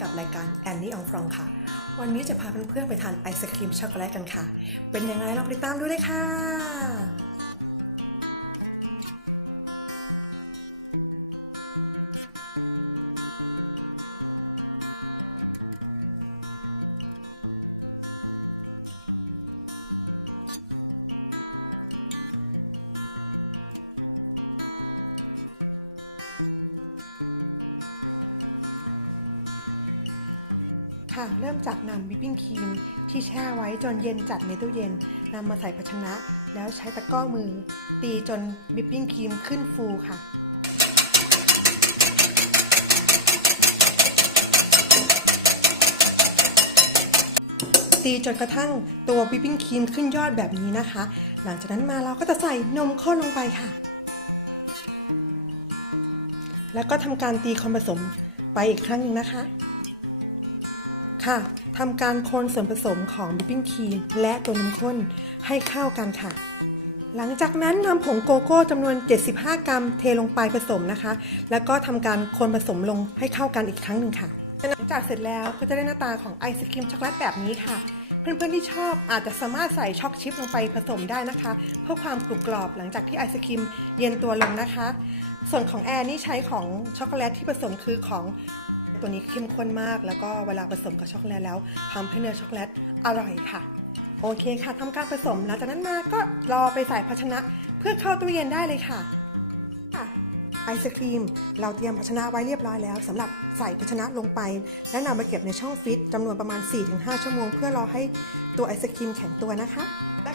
กับรายการแอนนี่ออฟรองค่ะ วันนี้จะพาเพื่อนๆไปทานไอศครีมช็อกโกแลตกันค่ะ เป็นยังไงเราไปตามดูเลยค่ะ ค่ะ เริ่มจากนำวิปปิ้งครีมที่แช่ไว้จนเย็นจัดในตู้เย็นนำมาใส่ภาชนะ แล้วใช้ตะกร้อมือ ตีจนวิปปิ้งครีมขึ้นฟูค่ะตีจนกระทั่งตัววิปปิ้งครีมขึ้นยอดแบบนี้นะคะ หลังจากนั้นมาเราก็จะใส่นมข้นลงไปค่ะ แล้วก็ทำการตีความผสมไปอีกครั้งหนึ่งนะคะ ค่ะทำการคนส่วนผสมของวิปปิ้งครีมและตัวนมข้นให้เข้ากันค่ะ หลังจากนั้นนำผงโกโก้จำนวน 75 กรัมเทลงไปผสมนะคะ แล้วก็ทำการคนผสมลงให้เข้ากันอีกครั้งหนึ่งค่ะหลังจากเสร็จแล้วก็จะได้หน้าตาของไอศครีมช็อกโกแลตแบบนี้ค่ะ เพื่อนๆที่ชอบอาจจะสามารถใส่ช็อกชิพลงไปผสมได้นะคะ เพื่อความกรุบกรอบหลังจากที่ไอศครีมเย็นตัวลงนะคะ ส่วนของแอร์นี่ใช้ของช็อกโกแลตที่ผสมคือของ ตัวนี้เข้มข้นมากแล้วก็เวลาผสมกับช็อกโกแลตแล้วทำให้เนื้อช็อกโกแลตอร่อยค่ะ โอเคค่ะทำการผสมหลังจากนั้นมาก็รอไปใส่ภาชนะเพื่อเข้าตู้เย็นได้เลยค่ะไอศครีม เราเตรียมภาชนะไว้เรียบร้อยแล้วสำหรับใส่ภาชนะลงไป แล้วนำไปเก็บในช่องฟรีซจำนวนประมาณ 4-5 ชั่วโมง เพื่อรอให้ตัวไอศครีมแข็งตัวนะคะ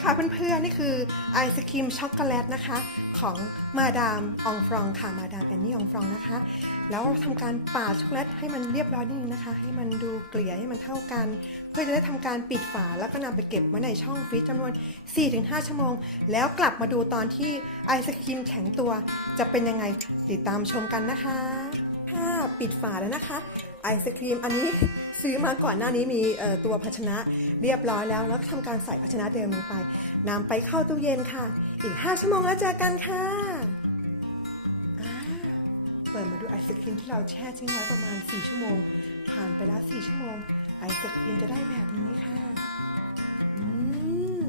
นะคะเพื่อนๆนี่คือไอศครีมช็อกโกแลตนะคะ ของมาดามองฟรองค่ะมาดามแอนนี่องฟรองนะคะ แล้วทำการปาดช็อกโกแลตให้มันเรียบร้อยนิดนึงนะคะ ให้มันดูเกลี่ยให้มันเข้ากัน เพื่อจะได้ทำการปิดฝาแล้วก็นำไปเก็บไว้ในช่องฟรีซจำนวน 4-5 ชั่วโมง แล้วกลับมาดูตอนที่ไอศครีมแข็งตัวจะเป็นยังไงติดตามชมกันนะคะ ปิดฝาแล้วนะคะ ไอศครีมอันนี้ซื้อมาก่อนหน้านี้มีตัวภาชนะเรียบร้อยแล้วแล้วทำการใส่ภาชนะเดิมลงไปนำไปเข้าตู้เย็นค่ะ อีก 5 ชั่วโมงแล้วเจอกันค่ะเปิดมาดูไอศครีมที่เราแช่ทิ้งไว้ประมาณ 4 ชั่วโมงผ่านไปแล้ว 4 ชั่วโมง ไอศครีมจะได้แบบนี้ค่ะอืม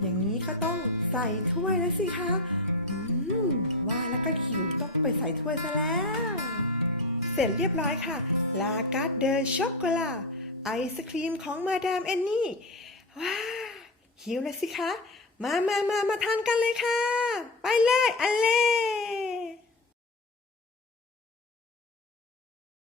อย่างนี้ก็ต้องใส่ถ้วยแล้วสิคะอืมว่าแล้วก็ขิวต้องไปใส่ถ้วยซะแล้ว เสร็จเรียบร้อยค่ะ ลาการ์ดเดอช็อกโกแลตไอศครีมของมาดามแอนนี่ว้าหิวเลยสิคะ มามามามาทานกันเลยค่ะ ไปเลยอเล